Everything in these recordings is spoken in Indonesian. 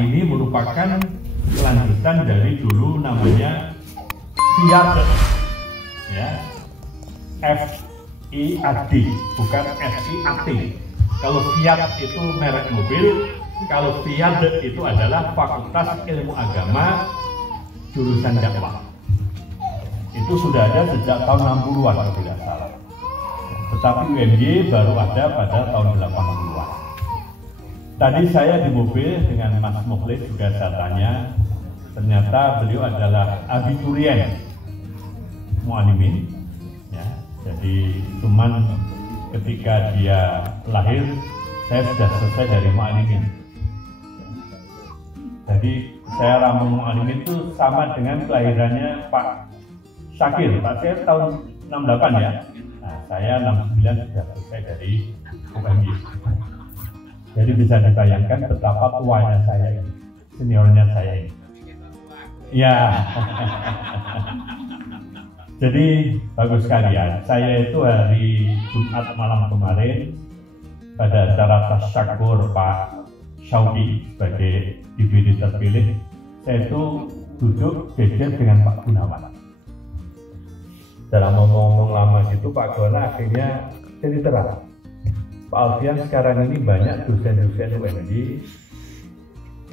ini merupakan kelanjutan dari dulu namanya Fiat, ya, FIAD, bukan FIAT. Kalau Fiat itu merek mobil, kalau Fiat itu adalah Fakultas Ilmu Agama jurusan dakwah. Itu sudah ada sejak tahun 60-an kalau tidak salah. Tetapi UMY baru ada pada tahun 80-an. Tadi saya di mobil dengan Mas Mukhlis juga saya tanya, ternyata beliau adalah abiturien mu'alimin, ya. Jadi cuman ketika dia lahir, saya sudah selesai dari mu'alimin. Jadi saya ramu mu'alimin itu sama dengan kelahirannya Pak Syakir. Pak Syakir tahun 68 ya. Nah, saya 69 sudah selesai dari UMY. Jadi bisa dibayangkan betapa tuanya saya ini, seniornya saya ini. Ya. Jadi bagus sekalian. Saya itu hari Jumat malam kemarin pada acara tasyakur Pak Syauki sebagai DPD terpilih, saya itu duduk jejer dengan Pak Gunawan. Dalam ngomong-ngomong lama gitu, Pak Gunawan akhirnya jadi terang. Pak Alfian sekarang ini banyak dosen-dosen UMY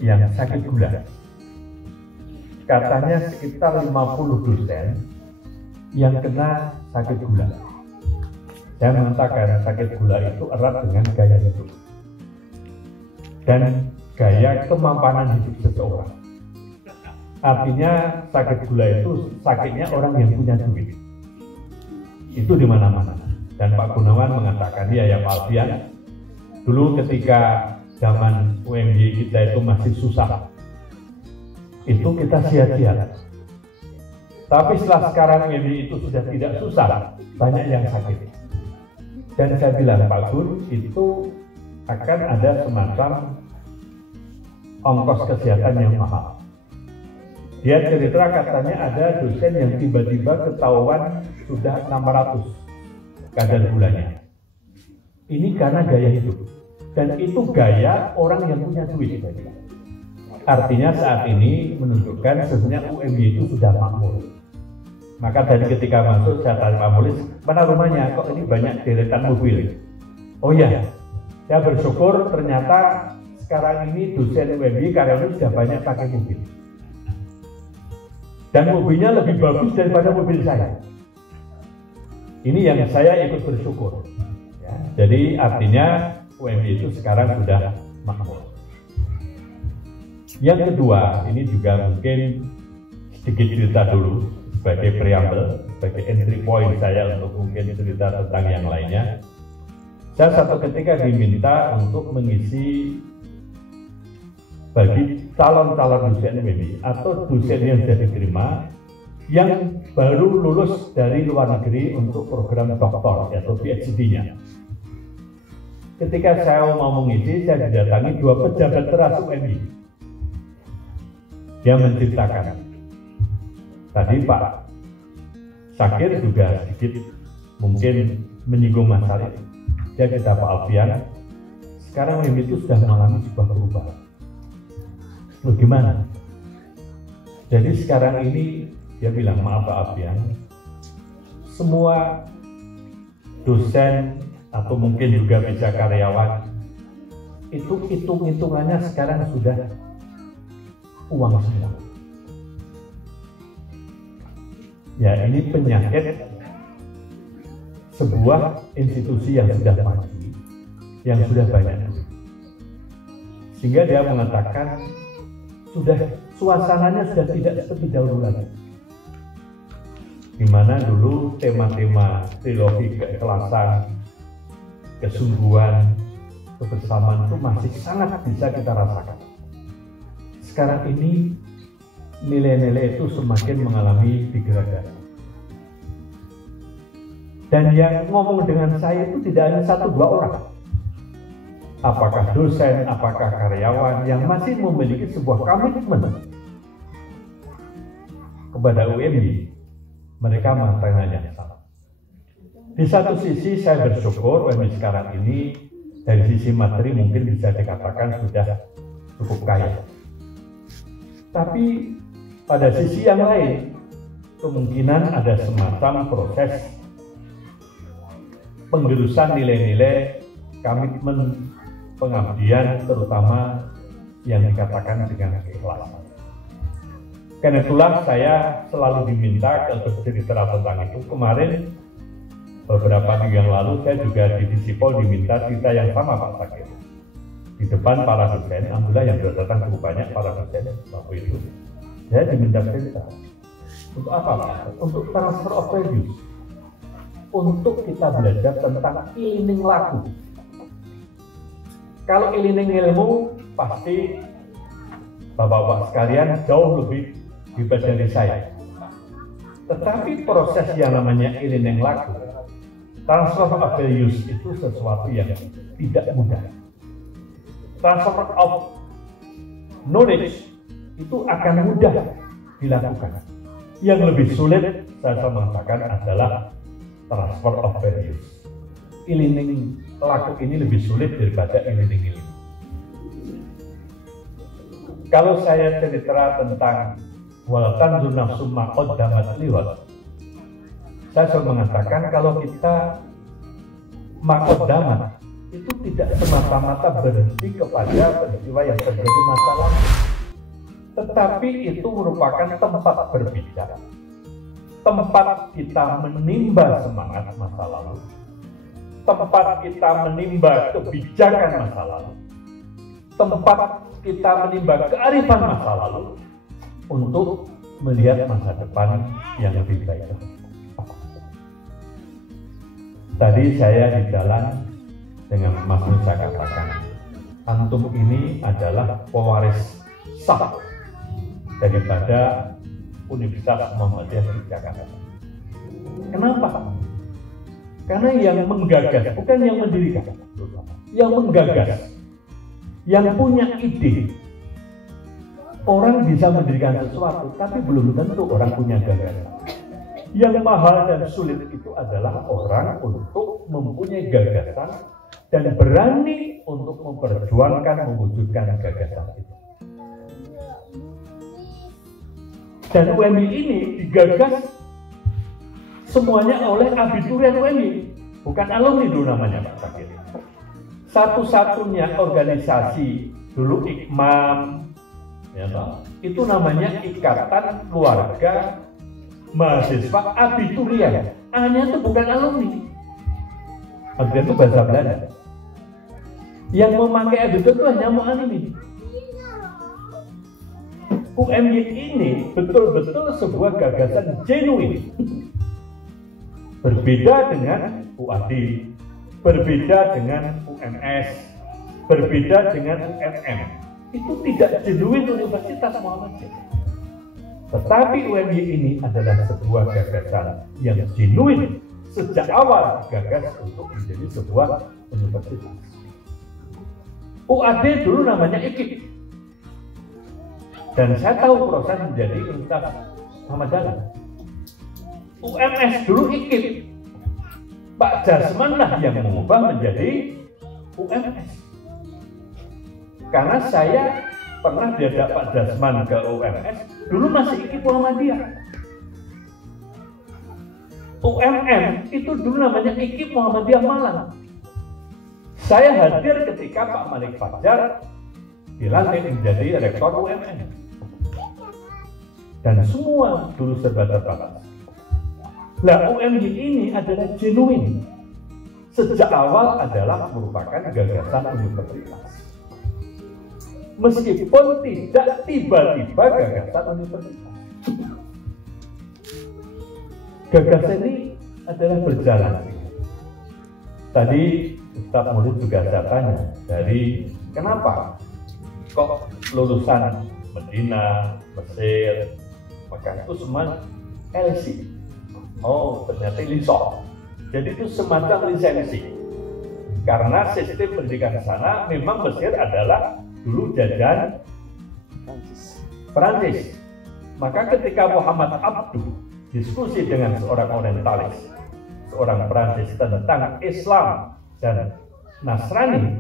yang sakit gula. Katanya sekitar 50 dosen yang kena sakit gula. Saya mengatakan sakit gula itu erat dengan gaya hidup dan gaya kemampanan hidup seseorang. Artinya sakit gula itu sakitnya orang yang punya duit. Itu di mana-mana. Dan Pak Gunawan mengatakan, ya Pak Alfian, dulu ketika zaman UMY kita itu masih susah, itu kita sia-sia. Tapi setelah sekarang UMY itu sudah tidak susah, banyak yang sakit. Dan saya bilang, Pak Gun, itu akan ada semacam ongkos kesehatan yang mahal. Dia cerita katanya ada dosen yang tiba-tiba ketahuan sudah 600 kadar gulanya. Ini karena gaya hidup. Dan itu gaya orang yang punya duit. Artinya saat ini menunjukkan sebenarnya UMY itu sudah makmur. Maka dari ketika masuk saya tanya Pak Mulis, mana rumahnya? Kok ini banyak deretan mobil? Oh iya, saya bersyukur ternyata sekarang ini dosen UMY karyawan sudah banyak pakai mobil. Dan mobilnya lebih bagus daripada mobil saya. Ini yang saya ikut bersyukur. Ya, jadi artinya UMY itu sekarang sudah makmur. Yang kedua, ini juga mungkin sedikit cerita dulu sebagai preambel, sebagai entry point saya untuk mungkin cerita tentang yang lainnya. Saya satu ketika diminta untuk mengisi bagi calon-calon dosen UMY atau dosen yang sudah diterima yang baru lulus dari luar negeri untuk program doktor atau PhD-nya. Ketika saya mau mengisi, saya didatangi dua pejabat teras UMY. Dia menceritakan, tadi Pak Syakir juga sedikit mungkin menyinggung masalah itu. Dia kata Pak Alfian, sekarang UMY itu sudah mengalami sebuah perubahan. Bagaimana? Jadi sekarang ini dia bilang, maaf Pak Alfian, semua dosen atau mungkin juga bisa karyawan itu hitung-hitungannya sekarang sudah uang semua. Ya, ini penyakit sebuah institusi yang sudah maju, yang sudah banyak. Sehingga dia mengatakan sudah suasananya sudah tidak seperti dahulu lagi. Di mana dulu tema-tema trilogi keikhlasan, kesungguhan, kebersamaan itu masih sangat bisa kita rasakan. Sekarang ini nilai-nilai itu semakin mengalami degradasi. Dan yang ngomong dengan saya itu tidak hanya satu dua orang. Apakah dosen, apakah karyawan yang masih memiliki sebuah komitmen kepada UMY. Mereka mengatakan yang sama. Di satu sisi saya bersyukur UMY sekarang ini dari sisi materi mungkin bisa dikatakan sudah cukup kaya. Tapi pada sisi yang lain, kemungkinan ada semacam proses penggerusan nilai-nilai komitmen pengabdian, terutama yang dikatakan dengan keikhlasan. Karena itulah saya selalu diminta untuk bercerita tentang itu. Kemarin beberapa minggu yang lalu saya juga di Disipol diminta cerita yang sama Pak Sakir. Di depan para dosen, alhamdulillah yang datang cukup banyak para dosen waktu itu. Saya diminta cerita. Untuk apa Pak? Untuk transfer of values. Untuk kita belajar tentang keliling laku. Kalau keliling ilmu, pasti Bapak-bapak sekalian jauh lebih hebat dari saya. Tetapi proses yang namanya keliling laku, transfer of values itu sesuatu yang tidak mudah. Transfer of knowledge itu akan mudah dilakukan. Yang lebih sulit saya mengatakan adalah transfer of values. Keliling laku ini lebih sulit daripada keliling ilmu. Kalau saya cerita tentang walatan nafsu maqaddamat liwat, saya selalu mengatakan kalau kita maqaddamat itu tidak semata-mata berhenti kepada peristiwa yang terjadi masa lalu, tetapi itu merupakan tempat berbicara, tempat kita menimba semangat masa lalu, tempat kita menimba kebijakan masa lalu, tempat kita menimba kearifan masa lalu untuk melihat masa depan yang lebih baik. Tadi saya di jalan dengan Mas Nusa katakan, antum ini adalah pewaris sah daripada Universitas Muhammadiyah di Jakarta. Kenapa? Karena yang menggagas, bukan yang mendirikan, yang menggagas, yang punya ide. Orang bisa mendirikan sesuatu, tapi belum tentu orang punya gagasan. Yang mahal dan sulit itu adalah orang untuk mempunyai gagasan dan berani untuk memperjuangkan, mewujudkan gagasan itu. Dan UMI ini digagas semuanya oleh abiturien UMI, bukan alumni dulu namanya Pak Sakir. Satu-satunya organisasi dulu IKMAM, ya Pak, itu namanya Ikatan Keluarga Mahasiswa Abiturien. A-nya itu bukan alumni. Abiturien itu bahasa Belanda. Yang memakai abitur itu hanya mu'alimi. UMY ini betul-betul sebuah gagasan genuine. Berbeda dengan UAD, berbeda dengan UMS, berbeda dengan UMM. Itu tidak genuine Universitas Muhammadiyah. Tetapi UMY ini adalah sebuah gagasan yang genuine sejak awal gagas untuk menjadi sebuah universitas. UAD dulu namanya IKIP. Dan saya tahu proses menjadi Universitas Muhammadiyah. UMS dulu IKIP. Pak Jasman lah yang mengubah menjadi UMS. Karena saya pernah diajak Pak Jasman ke UMS, dulu masih IKIP Muhammadiyah. UMM itu dulu namanya IKIP Muhammadiyah Malang. Saya hadir ketika Pak Malik Fajar dilantik menjadi rektor UMM. Dan semua dulu serba terbatas. Nah, UMY ini adalah genuine. Sejak awal adalah merupakan gagasan universitas. Meskipun tidak tiba-tiba gagasan universitas. Gagasan ini adalah berjalan. Tadi Ustaz Murid juga saya tanya, dari kenapa kok lulusan Medina, Mesir, maka itu semua LC. Oh, ternyata lisok. Jadi itu semacam lisensi. Karena sistem pendidikan di sana memang Mesir adalah dulu jajahan Prancis. Maka ketika Muhammad Abduh diskusi dengan seorang orientalis, seorang Prancis tentang Islam dan Nasrani,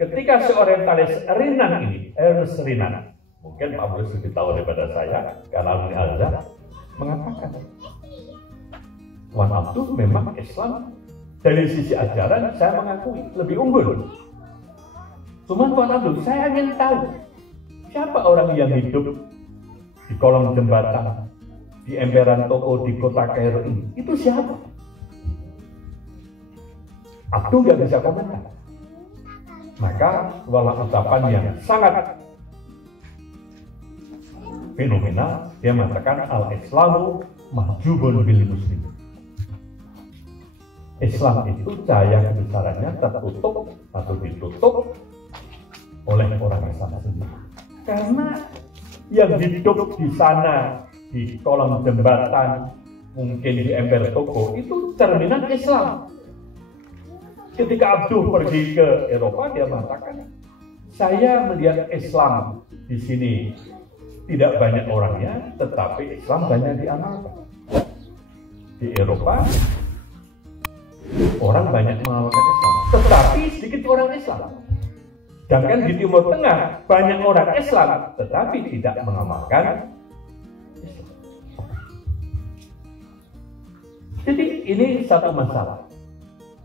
ketika si orientalis Renan ini, Ernest Renan, mungkin mungkin Pak Mulus lebih tahu daripada saya, karena Alumni Al-Azhar mengatakan Wan Abdul memang Islam dari sisi ajaran saya mengakui lebih unggul. Cuman Tuan Abdul, saya ingin tahu siapa orang yang hidup di kolong jembatan, di emperan toko di kota Kairo ini. Itu siapa? Abdul nggak bisa komentar. Maka walau ucapan yang sangat fenomenal, dia mengatakan al-Islamu mahjubun bil muslim. Islam itu cahaya kebesarannya tertutup atau ditutup oleh orang Islam sendiri. Karena yang hidup di sana, di kolong jembatan, mungkin di ember toko, itu cerminan Islam. Ketika Abdul pergi ke Eropa, dia mengatakan, saya melihat Islam di sini tidak banyak orangnya, tetapi Islam banyak diamalkan. Di Eropa, orang banyak mengamalkan Islam, tetapi sedikit orang Islam. Sedangkan di Timur Tengah banyak orang Islam, tetapi tidak mengamalkan Islam. Jadi ini satu masalah.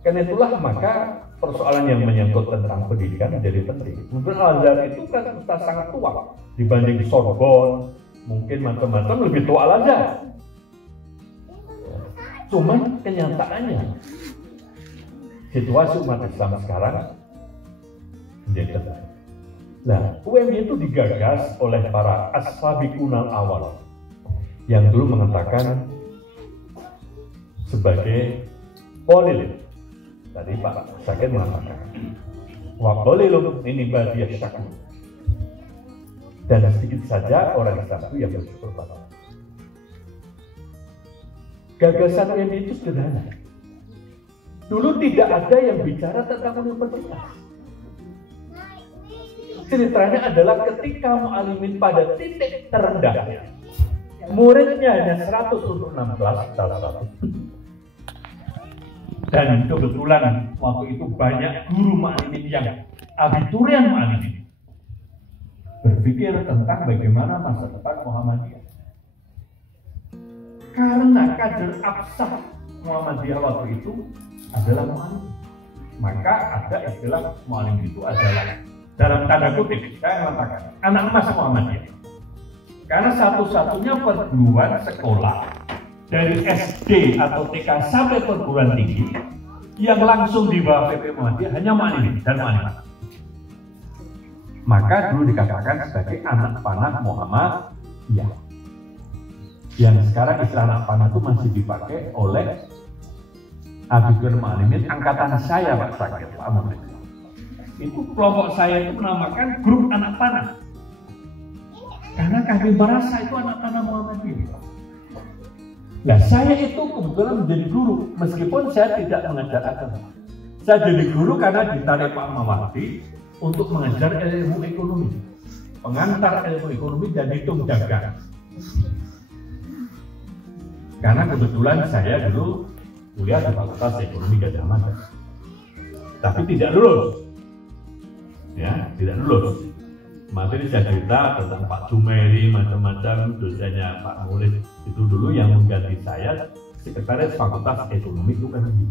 Karena itulah maka persoalan yang menyangkut tentang pendidikan menjadi penting. Mungkin Al-Azhar itu kan sudah sangat tua dibanding Sorbonne, mungkin macam-macam lebih tua Al-Azhar. Cuman kenyataannya situasi umat Islam sekarang menjadi terbaik. Nah, UMY itu digagas oleh para as-sabiqunal awal yang dulu mengatakan sebagai polil. Tadi Pak Sakit mengatakan waqalilun min ibadiyas syakur. Dan sedikit saja orang Islam itu yang bersyukur pada Allah. Gagasan UMY itu sederhana. Dulu tidak ada yang bicara tentang universitas. Ceritanya adalah ketika mu'alimin pada titik terendahnya, muridnya hanya 100 untuk 16 salah. Dan kebetulan waktu itu banyak guru mu'alimin yang abiturian mu'alimin berpikir tentang bagaimana masa depan Muhammadiyah. Karena kader absah Muhammadiyah waktu itu adalah mu'alim, maka ada istilah mu'alim itu adalah dalam tanda kutip saya mengatakan anak emas Muhammadiyah, karena satu-satunya perguruan sekolah dari SD atau TK sampai perguruan tinggi yang langsung di bawah PP Muhammadiyah hanya mu'alimin dan mu'alimat. Maka dulu dikatakan sebagai anak panah Muhammadiyah, yang sekarang istilah anak panah itu masih dipakai oleh Habibur Mu'alimin angkatan saya Pak Sakit, Pak Muhammad. Itu kelompok saya itu menamakan grup anak panah. Karena kami merasa itu anak panah Muhammadiyah. Nah, saya itu kebetulan menjadi guru, meskipun saya tidak mengajar agama. Saya jadi guru karena ditarik Pak Mawardi untuk mengajar ilmu ekonomi, pengantar ilmu ekonomi dan hitung dagang. Karena kebetulan saya dulu kuliah di Fakultas Ekonomi Gadjah Mada, tapi tidak lulus. Ya, tidak lulus. Materi saya cerita tentang Pak Jumairi, macam-macam, dosennya Pak Mulus itu dulu yang mengganti saya, sekretaris Fakultas Ekonomi UNY.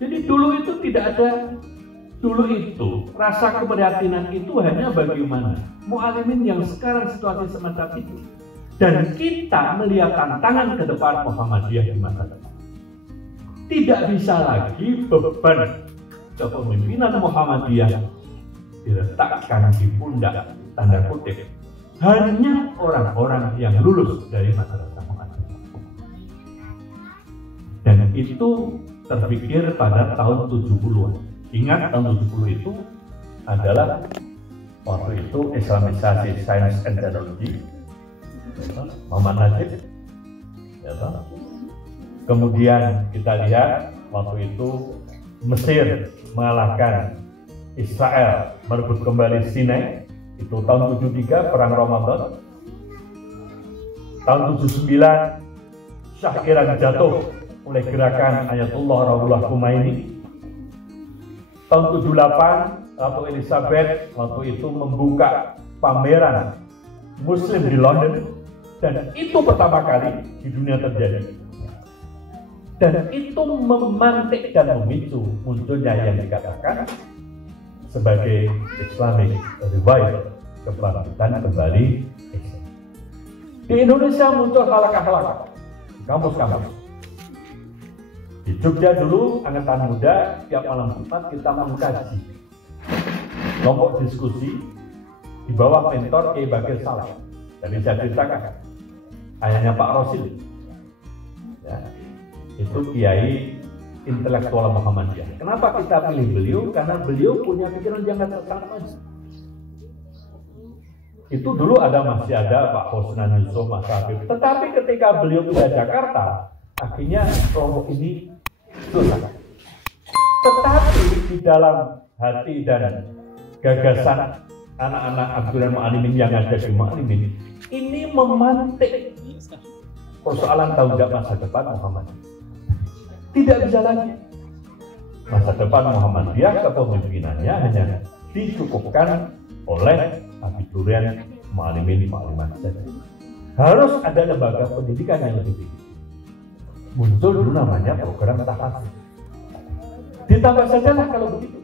Jadi dulu itu tidak ada, dulu itu rasa keprihatinan itu hanya bagaimana mu'alimin yang sekarang situasi semacam itu, dan kita melihat tantangan ke depan Muhammadiyah di masa depan. Tidak bisa lagi beban kepemimpinan Muhammadiyah diletakkan di pundak tanda kutip hanya orang-orang yang lulus dari madrasah Muhammadiyah. Dan itu terpikir pada tahun 70-an. Ingat tahun 70 itu adalah waktu itu Islamisasi Sains and Teknologi, Muhammad Najib. Kemudian kita lihat waktu itu Mesir mengalahkan Israel merebut kembali Sinai, itu tahun 73 perang Ramadan. Tahun 79 Syah Iran jatuh oleh gerakan Ayatullah Ruhollah Khomeini. Tahun 78 Ratu Elizabeth waktu itu membuka pameran Muslim di London, dan itu pertama kali di dunia terjadi. Dan itu memantik dan memicu munculnya yang dikatakan sebagai Islamic Revival, kebangkitan kembali Islam. Di Indonesia muncul halakah-halakah di kampus-kampus. Di Jogja dulu, Angkatan Muda tiap malam Jumat kita mengkaji kelompok diskusi di bawah mentor Kiai Bakir Saleh. Jadi saya ceritakan ayahnya Pak Rosil, ya, itu kiai intelektual Muhammadiyah. Kenapa kita pilih beliau? Karena beliau punya pikiran yang sangat maju. Itu dulu masih ada Pak Hosnan Yusuf, Mas Habib. Tetapi ketika beliau pindah Jakarta, akhirnya kelompok ini susah. Tetapi di dalam hati dan gagasan anak-anak Abdurrahman Mu'alimin yang ada di Mu'alimin, ini memantik persoalan tanggung jawab masa depan Muhammadiyah. Tidak bisa lagi masa depan Muhammadiyah kepemimpinannya hanya dicukupkan oleh Abdurrahman Mu'alimin saja. Harus ada lembaga pendidikan yang lebih tinggi. Muncul dulu namanya program tahfiz. Ditambah sajalah kalau begitu.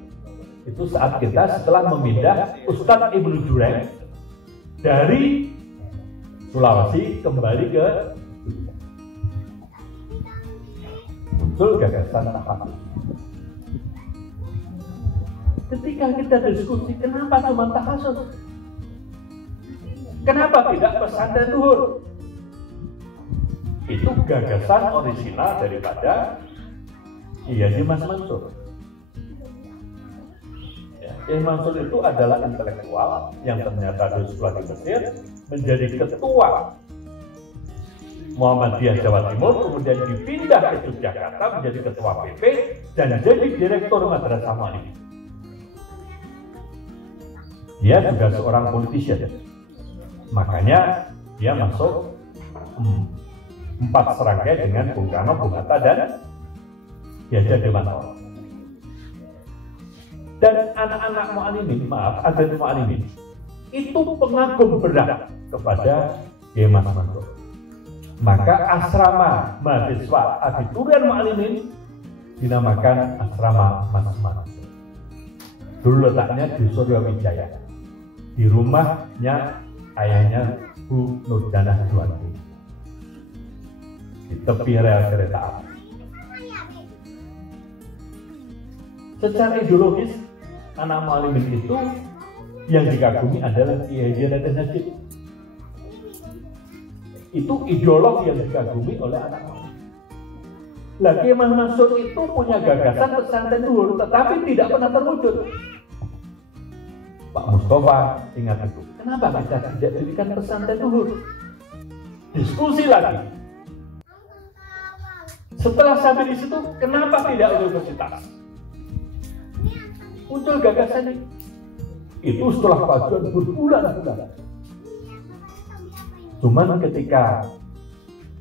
Itu saat kita setelah memindah Ustadz Ibnu Jureng dari Sulawesi kembali ke muncul gagasan tahfiz. Ketika kita diskusi, kenapa cuma tahfiz? Kenapa tidak pesantren zuhur? Itu gagasan orisinal daripada Kiai Haji Mas Mansur. Kiai Mansur itu adalah intelektual yang ternyata di sekolah di Mesir, menjadi ketua Muhammadiyah Jawa Timur, kemudian dipindah ke Yogyakarta menjadi ketua PP dan jadi direktur Madrasah Mu'alimin. Dia juga seorang politician, makanya dia masuk 4 serangkai dengan Bung Karno, Bung Hatta, dan Ki Hajar Dewantara. Dan anak-anak Mu'alimin, adat Mu'alimin, itu pengagum berat kepada Kiai Mas Mansur. Maka asrama mahasiswa Abdurrahman Mu'alimin dinamakan asrama Mas Mansur. Dulu letaknya di Surya Wijaya, di rumahnya ayahnya Bu Nurdanah Juwanti, di tepi rel kereta api. Secara ideologis, anak Mu'alimin itu yang dikagumi adalah Kiai Haji Raden Hajib. Itu ideolog yang dikagumi oleh anak Mu'alimin. Lah Kiai Mas Mansur itu punya gagasan pesantren zuhur, tetapi tidak pernah terwujud. Pak Mustafa ingat itu. Kenapa kita tidak jadikan pesantren zuhur? Diskusi lagi. Setelah sampai di situ, kenapa tidak universitas? Muncul gagasan ini. Itu setelah kajian berbulan-bulan. Cuman ketika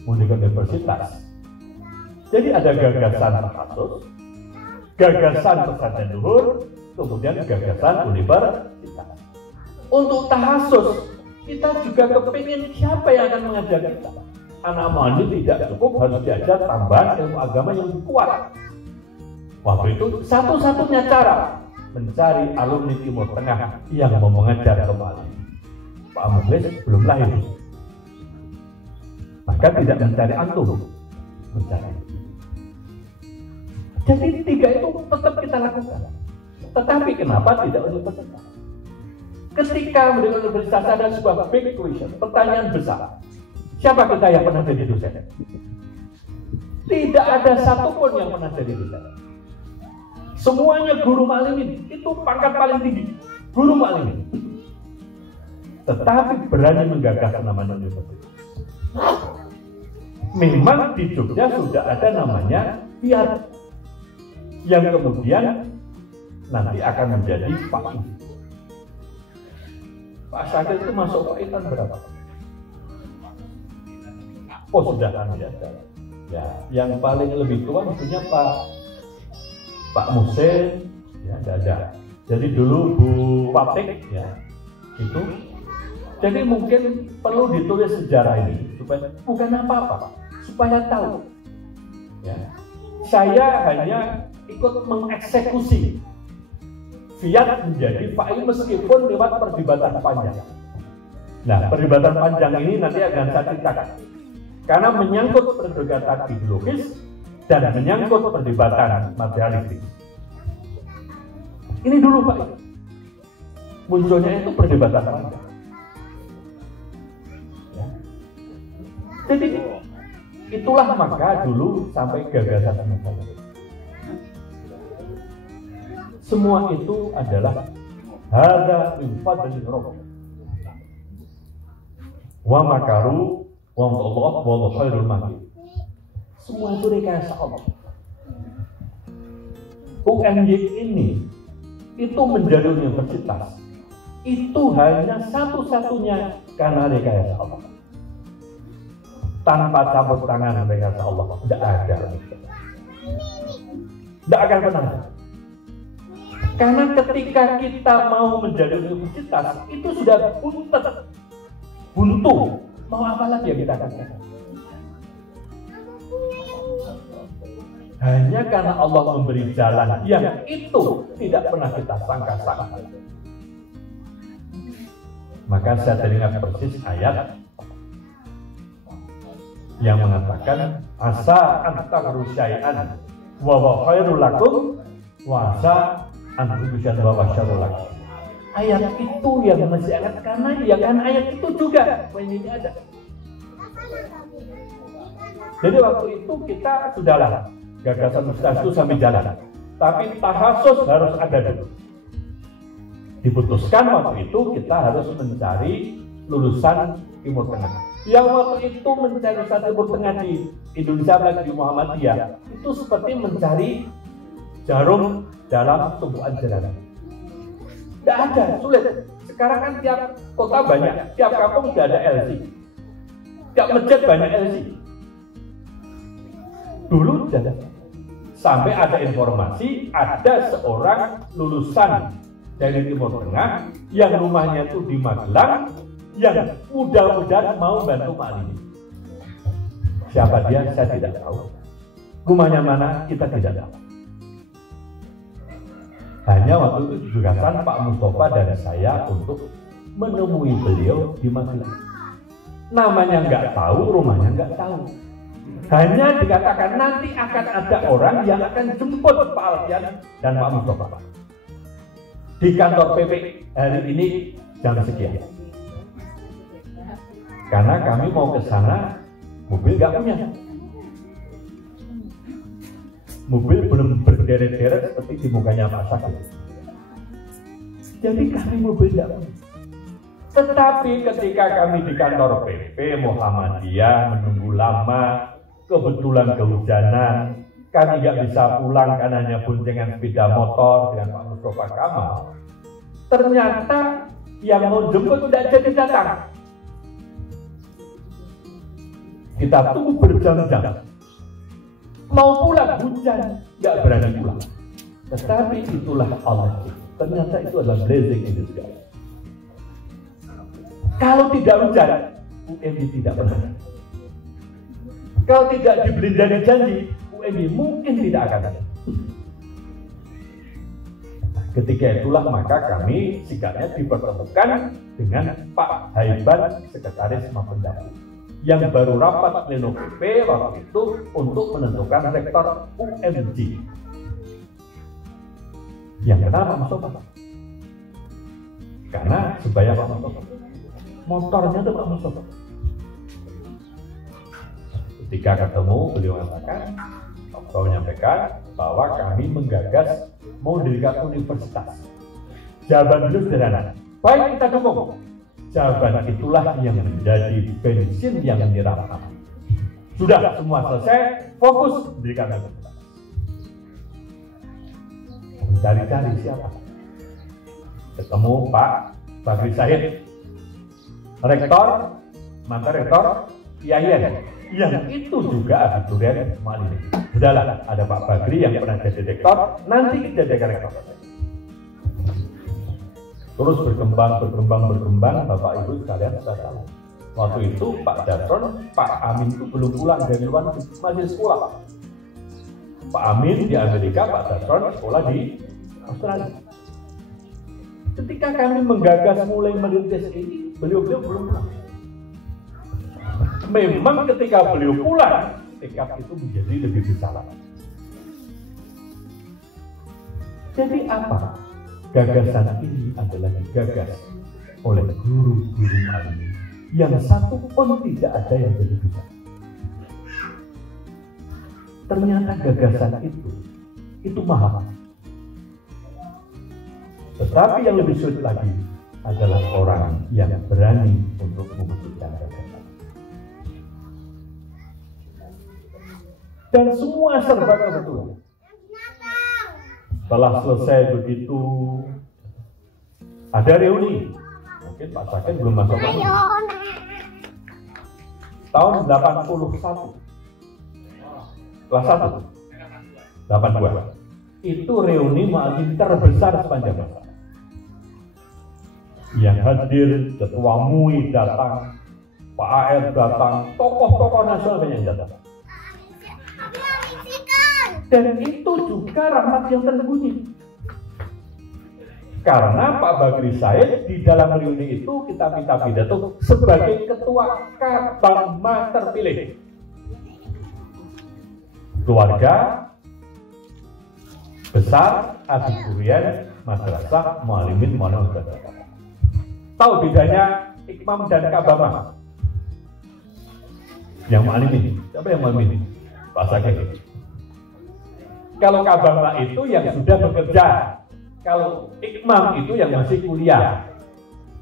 mendirikan universitas, jadi ada gagasan tahfiz, gagasan pesantren zuhur, kemudian gagasan universitas. Untuk tahfiz, kita juga kepingin siapa yang akan mengajar kita. Anak Mu'alimin tidak cukup, harus diajar tambahan ilmu agama yang kuat. Waktu itu satu-satunya cara mencari alumni Timur Tengah yang mau mengajar kembali. Pak Mukhlis belum lahir, maka tidak mencari antum, mencari. Jadi 3 itu tetap kita lakukan. Tetapi kenapa tidak universitas? Ketika mendengar universitas ada sebuah big question, pertanyaan besar. Siapa kita yang pernah jadi dosen? Tidak ada satupun yang pernah jadi dosen. Semuanya guru Mu'alimin, itu pangkat paling tinggi, guru Mu'alimin. Tetapi berani menggagas namanya universitas. Memang di Jogja sudah ada namanya PIAT, yang kemudian nanti akan menjadi Pak. Pak Syakir itu masuk Pak berapa? Oh sudah kan ya. Yang paling lebih tua mestinya Pak Musen, ya tidak ada. Jadi dulu Bu Patik, ya itu Jadi mungkin perlu ditulis sejarah ini supaya bukan apa-apa, supaya tahu. Ya. Saya hanya ikut mengeksekusi fiat menjadi fa'il meskipun lewat perdebatan panjang. Nah, perdebatan panjang ini nanti akan saya ceritakan. Karena menyangkut perdebatan ideologis dan menyangkut perdebatan materialistik. Ini dulu Pak, munculnya itu perdebatan panjang. Ya. Jadi itulah maka dulu sampai gagasan masalah. Semua itu adalah hadza min fadlir rabb. Wa makaru wa Allah wa khairul makirin. Semua itu rekayasa Allah. UNY ini itu menjadi universitas itu hanya satu-satunya karena rekayasa Allah. Tanpa campur tangan rekayasa Allah tidak ada. Tidak akan pernah. Karena ketika kita mau menjadi universitas itu sudah buntu. Mau apa lagi yang kita katakan? Hanya karena Allah memberi jalan yang itu tidak pernah kita sangka-sangka. Maka saya teringat persis ayat yang mengatakan asa antaru syai'an wa khairul lakum wa asa antaru syai'an wa syarrul lakum. Ayat itu yang masih ingat karena ya kan ayat itu juga ini ada. Jadi waktu itu kita sudahlah gagasan ustaz itu sampai jalan. Tapi tahasus harus ada dulu. Diputuskan waktu itu kita harus mencari lulusan Timur Tengah. Yang waktu itu mencari lulusan Timur Tengah di Indonesia lagi di Muhammadiyah itu seperti mencari jarum dalam tumpuan jerami. Tidak ada, sulit. Sekarang kan tiap kota banyak, tiap kampung sudah ada LC. Tiap masjid banyak LC. Dulu tidak. Sampai ada informasi ada seorang lulusan dari Timur Tengah yang rumahnya itu di Magelang yang mudah-mudahan mau bantu Ma'alimi. Siapa dia saya tidak tahu. Rumahnya mana kita tidak tahu. Hanya waktu itu gagasan Pak Mustafa dan saya untuk menemui beliau di Magelang. Namanya nggak tahu, rumahnya nggak tahu. Hanya dikatakan nanti akan ada orang yang akan jemput Pak Alfian dan Pak Mustafa di kantor PP hari ini jam sekian. Karena kami mau ke sana, mobil nggak punya. Mobil belum berderet-deret seperti di mukanya Pak Sakit. Jadi kami mobil nggak punya. Tetapi ketika kami di kantor PP Muhammadiyah menunggu lama, kebetulan kehujanan, kami nggak bisa pulang karena hanya boncengan sepeda motor dengan Pak Mustafa Kamal. Ternyata yang mau jemput tidak jadi datang. Kita tunggu berjam-jam. Mau pulang hujan, nggak berani pulang. Tetapi itulah Allah. Ternyata itu adalah blessing in disguise. Kalau tidak hujan, UMY tidak pernah. Kalau tidak diberi janji, UMY mungkin tidak akan ada. Ketika itulah maka kami sikapnya dipertemukan dengan Pak Haiban, Sekretaris Mapendaki, yang baru rapat pleno PP waktu itu untuk menentukan rektor UMJ. Yang kenapa Pak Mustafa? Karena supaya Pak Mustafa motornya itu Pak Mustafa. Ketika ketemu beliau mengatakan, beliau menyampaikan bahwa kami menggagas mau mendirikan universitas. Jawaban beliau sederhana, baik kita dukung. Jawaban itulah yang menjadi bensin yang menyiram api. Sudah semua selesai, fokus mendirikan universitas. Mencari-cari siapa? Ketemu Pak Bagri Syahid, rektor, mantan rektor IAIN, yang itu juga abiturian Ma'alimi. Udahlah, ada Pak Bagri yang pernah jadi rektor, nanti jadi rektor. Terus berkembang, Bapak Ibu sekalian sudah tahu. Waktu itu Pak Dasron, Pak Amin itu belum pulang dari luar negeri, masih sekolah. Pak Amin di Amerika, Pak Dasron sekolah di Australia. Ketika kami menggagas mulai merintis ini, beliau belum pulang. Memang ketika beliau pulang, tekad itu menjadi lebih besar. Jadi apa? Gagasan ini adalah digagas oleh guru-guru kami yang satu pun tidak ada yang jadi besar. Ternyata gagasan itu mahal. Tetapi yang lebih sulit lagi adalah orang yang berani untuk mewujudkan gagasan. Dan semua serba kebetulan. Setelah selesai begitu, ada reuni. Mungkin Pak Saken belum masuk lagi. Tahun 81. Kelas 1. 82. Itu reuni mu'adzin terbesar sepanjang masa. Yang hadir, Ketua MUI datang, Pak AR datang, tokoh-tokoh nasional banyak yang datang. Dan itu juga rahmat yang tersembunyi. Karena Pak Bagri Said di dalam reuni itu kita minta pidato sebagai ketua Kabangma terpilih. Keluarga besar Habib Buryan Madrasah Muallimin Madrasah. Tahu bedanya Ikmam dan Kabangma? Yang Muallimin, siapa yang Muallimin? Pak Saken. Kalau Kabangma itu yang sudah bekerja, kalau Ikmam itu yang masih kuliah.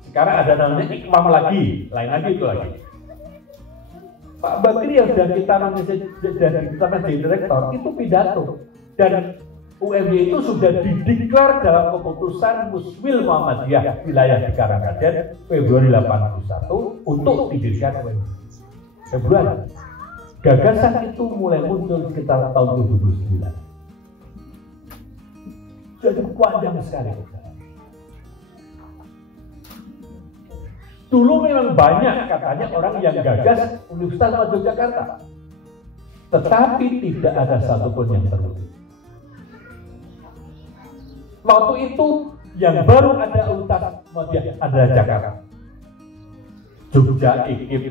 Sekarang ada namanya Ikmam lagi, lain lagi itu lagi. Pak Bagri yang sudah kita menjadi direktur itu pidato, dan UMY itu sudah dideklar dalam keputusan Muswil Muhammadiyah wilayah di Karangkaden Februari 81 untuk didirikan UMY. Februari. Gagasan itu mulai muncul sekitar tahun 2009. Jadi panjang sekali. Dulu memang banyak katanya orang yang gagas Universitas Yogyakarta, tetapi tidak ada satupun yang terwujud. Waktu itu yang baru ada Universitas Muhammadiyah adalah Jakarta, Jogja IKIP,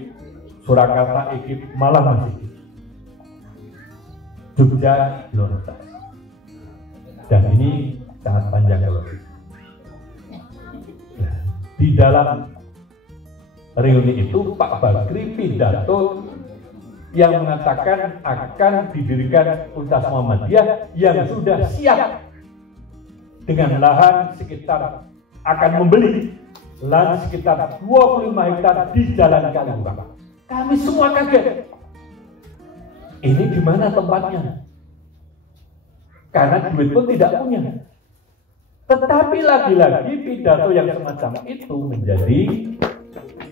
Surakarta IKIP, malah masih Jogja belum. Dan ini sangat panjang kalau di dalam reuni itu Pak Bagri pidato yang mengatakan akan didirikan Universitas Muhammadiyah yang sudah siap dengan lahan sekitar akan membeli lahan sekitar 25 hektar di Jalan Kaliurang. Kami semua kaget. Ini di mana tempatnya? Karena duit pun tidak punya. Tetapi lagi-lagi pidato yang semacam itu menjadi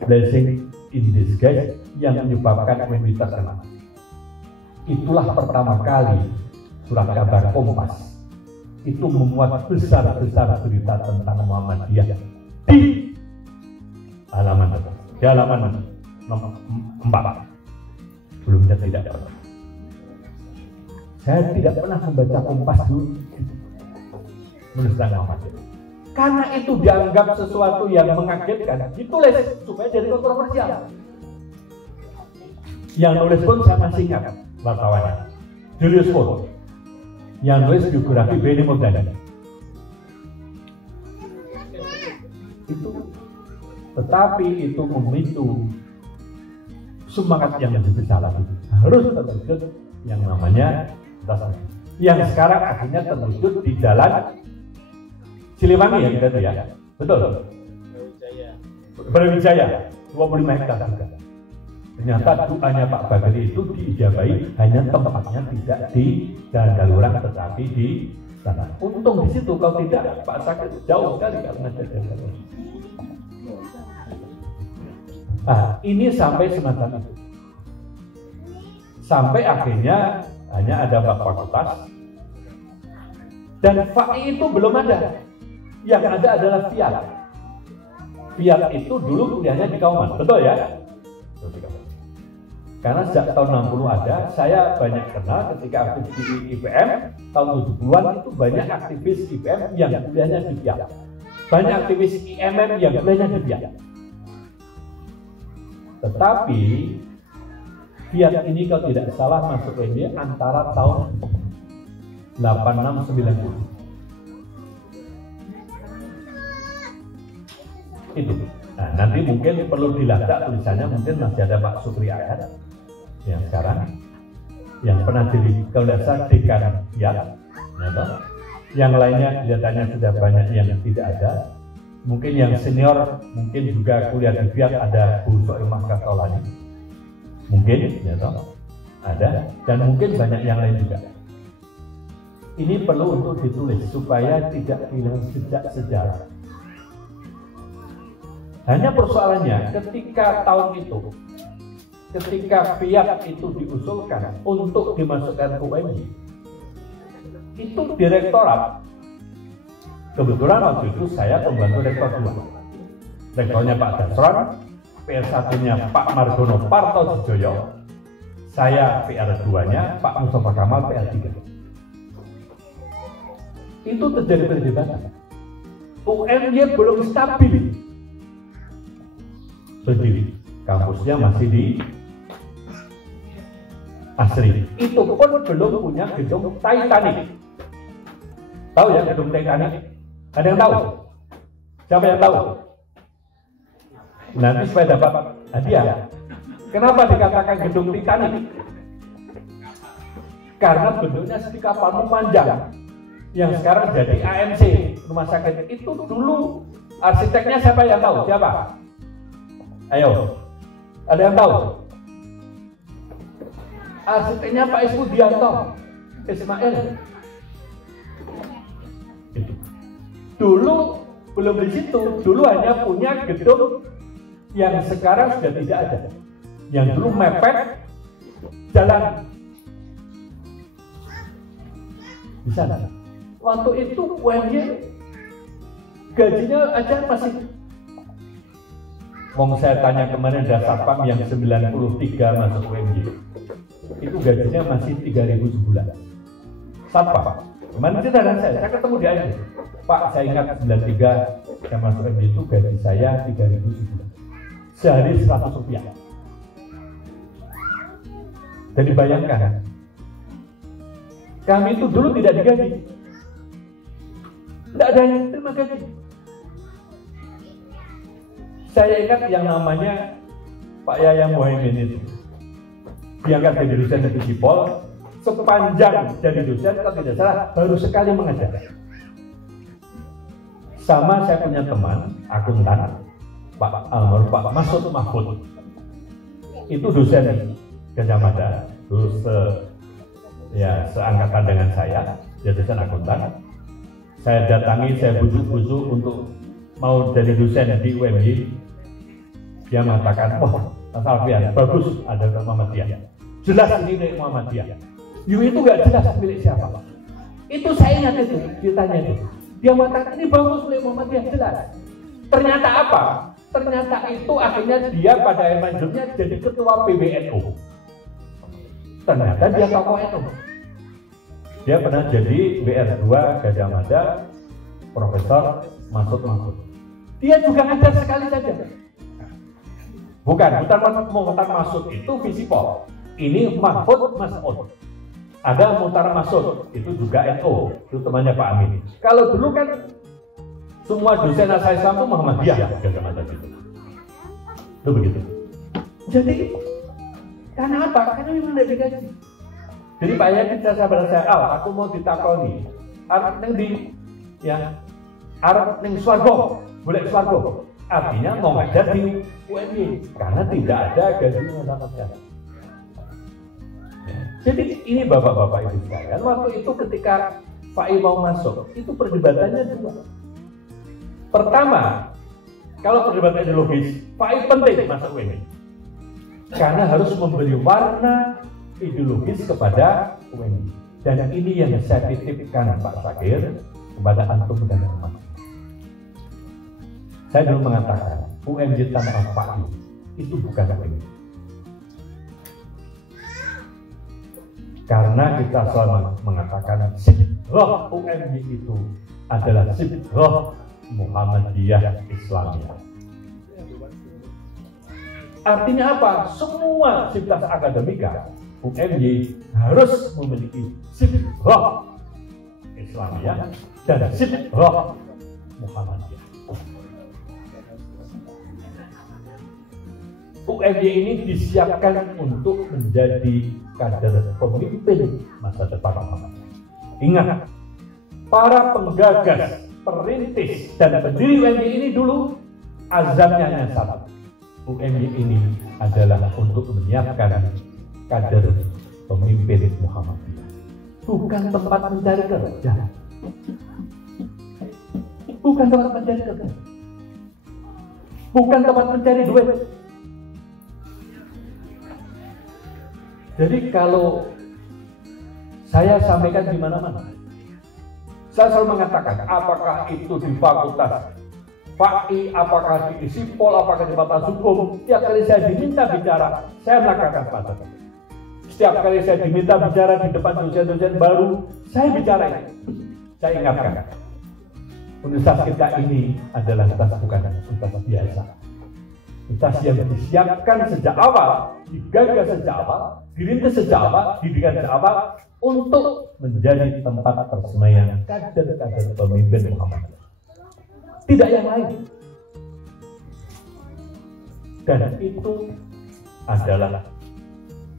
blessing in disguise yang menyebabkan universitas kena. Itulah pertama kali surat kabar Kompas itu memuat besar-besar berita tentang Muhammadiyah di halaman 4. Sebelumnya tidak ada. Saya tidak pernah membaca Kompas dulu menulis tentang Muhammadiyah. Karena itu dianggap sesuatu yang mengagetkan, ditulis supaya jadi kontroversial. Yang nulis pun saya masih ingat wartawannya, Julius Ford, yang nulis biografi Benny Murdani. Itu, tetapi itu memicu semangat yang lebih besar lagi. Harus terwujud yang namanya yang sekarang akhirnya terwujud di Jalan Siliwangi ya kita tuh ya, betul. Brawijaya 25 hektar juga. Ternyata doanya Pak Bagri itu diijabahi, hanya tempatnya tidak di Jalan Kaliurang tetapi di sana. Untung di situ, kalau tidak Pak Saken jauh sekali kalau ngajar Jalan Kaliurang. Nah, ini sampai semacam itu. Sampai akhirnya hanya ada fakultas dan FAI itu belum ada. Yang ada adalah FIAT, Fiat itu dulu kuliahnya di Kauman, betul ya? Karena sejak tahun 60 ada, saya banyak kenal ketika aktif di IPM, tahun 70-an itu banyak aktivis IPM yang kuliahnya di Fiat. Banyak aktivis IMM yang kuliahnya di Fiat. Tetapi, Fiat ini kalau tidak salah masuk UNY antara tahun 86-90. Itu. Nah, nanti mungkin perlu dilacak tulisannya, mungkin masih ada Pak Supri Ayat yang sekarang yang pernah jadi kalau tidak salah dekan Fiat, yang lainnya kelihatannya sudah banyak yang tidak ada. Mungkin yang senior mungkin juga kuliah di Fiat ada Bu Soimah Katolani, mungkin ya toh ada, dan mungkin banyak yang lain juga. Ini perlu untuk ditulis supaya tidak hilang jejak sejarah. Hanya persoalannya ketika tahun itu, ketika Fiat itu diusulkan untuk dimasukkan ke UNY, itu direktorat, kebetulan waktu itu saya pembantu rektor 2. Rektornya Pak Dasron, PR1-nya Pak Margono Partojijoyo, saya PR2-nya Pak Mustafa Kamal PR3. Itu terjadi perdebatan. UNY belum stabil. Berdiri, kampusnya masih di Asri. Itu pun belum punya gedung Titanic. Tahu ya gedung Titanic? Ada yang tahu? Siapa yang tahu? Nanti supaya dapat hadiah. Kenapa dikatakan gedung Titanic? Karena bentuknya seperti kapal memanjang yang sekarang jadi AMC, rumah sakit. Itu dulu arsiteknya siapa yang tahu? Siapa? Ayo, ada yang tahu? Arsiteknya Pak Ismudianto Ismail. Dulu belum di situ, dulu hanya punya gedung yang sekarang sudah tidak ada. Yang dulu mepet jalan di sana. Waktu itu UNY gajinya aja masih. Saya tanya kemarin ada satpam yang 93 masuk UNY, itu gajinya masih 3.000 sebulan. Satpam. Kemarin cerita dengan saya ketemu dia aja. Pak, saya ingat 93 saya masuk UNY itu gaji saya 3.000 sebulan. Sehari 100 rupiah. Jadi bayangkan, kami itu dulu tidak digaji. Tidak ada yang terima gaji. Saya ingat yang namanya Pak Yaya Muhaimin itu diangkat jadi dosen di Sipol, sepanjang jadi dosen kalau tidak salah baru sekali mengajar. Sama saya punya teman akuntan Pak almarhum Pak Masud Mahfud, itu dosen Gajah Mada, terus seangkatan dengan saya, dia dosen akuntan. Saya datangi, saya bujuk-bujuk untuk mau jadi dosen di UNY. Dia mengatakan, wah, Mas Alfian, bagus ada Muhammadiyah. Jelas ini milik Muhammadiyah. Itu nggak jelas milik siapa, Pak. Itu saya ingat itu, ditanya itu. Dia mengatakan, ini bagus milik Muhammadiyah, jelas. Ternyata apa? Ternyata itu akhirnya dia pada akhir hidupnya jadi ketua PBNU. Ternyata dia tokoh NU. Dia pernah jadi BR2 Gajah Mada, Profesor Mahfud. Dia juga ngajar sekali saja. Bukan Muhtar Masud itu Visipol. Ini Mahfud Mas'ud. Ada Muhtar Masud, itu juga NU, itu temannya Pak Amin. Kalau dulu kan semua dosen asal Islam itu Muhammadiyah, Gajah Mada gitu. Itu begitu. Jadi karena apa? Karena memang tidak digaji. Jadi Pak Yakin saya aku mau ditakoni. Arab neng di Arab neng swargo, boleh swargo. Artinya mau ngajar di UNY karena tidak ada gajinya sama sekali. Jadi ini bapak-bapak ibu sekalian, waktu itu ketika Fai mau masuk, itu perdebatannya dua. Pertama, kalau perdebatan ideologis, Fai penting masuk UNY karena harus memberi warna ideologis kepada UNY. Dan ini yang saya titipkan Pak Sakir kepada antum dan umat. Saya dulu mengatakan, UMY tanpa FAI itu bukan UMY. Karena kita selalu mengatakan sibghah UMY itu adalah sibghah Muhammadiyah Islamiyah. Artinya apa? Semua sivitas akademika UMY harus memiliki sibghah Islamiyah dan sibghah Muhammadiyah. UMY ini disiapkan untuk menjadi kader pemimpin masa depan Muhammadiyah. Ingat, para penggagas, perintis, dan pendiri UMY ini dulu azamnya hanya satu. UMY ini adalah untuk menyiapkan kader pemimpin Muhammadiyah. Bukan tempat mencari kerja. Bukan tempat mencari kerja. Bukan tempat mencari duit. Jadi kalau saya sampaikan di mana-mana, saya selalu mengatakan apakah itu di fakultas FAI, apakah di Sipol, apakah di fakultas hukum, setiap kali saya diminta bicara, saya melakukan pada. Setiap kali saya diminta bicara di depan dosen-dosen baru, saya bicara ini. Saya ingatkan, universitas kita ini adalah universitas bukan universitas biasa. Universitas yang disiapkan sejak awal, digagas sejak awal, dirintis sejak awal, dididik sejak awal untuk menjadi tempat persemaian kader-kader pemimpin Muhammadiyah. Tidak yang lain. Dan itu adalah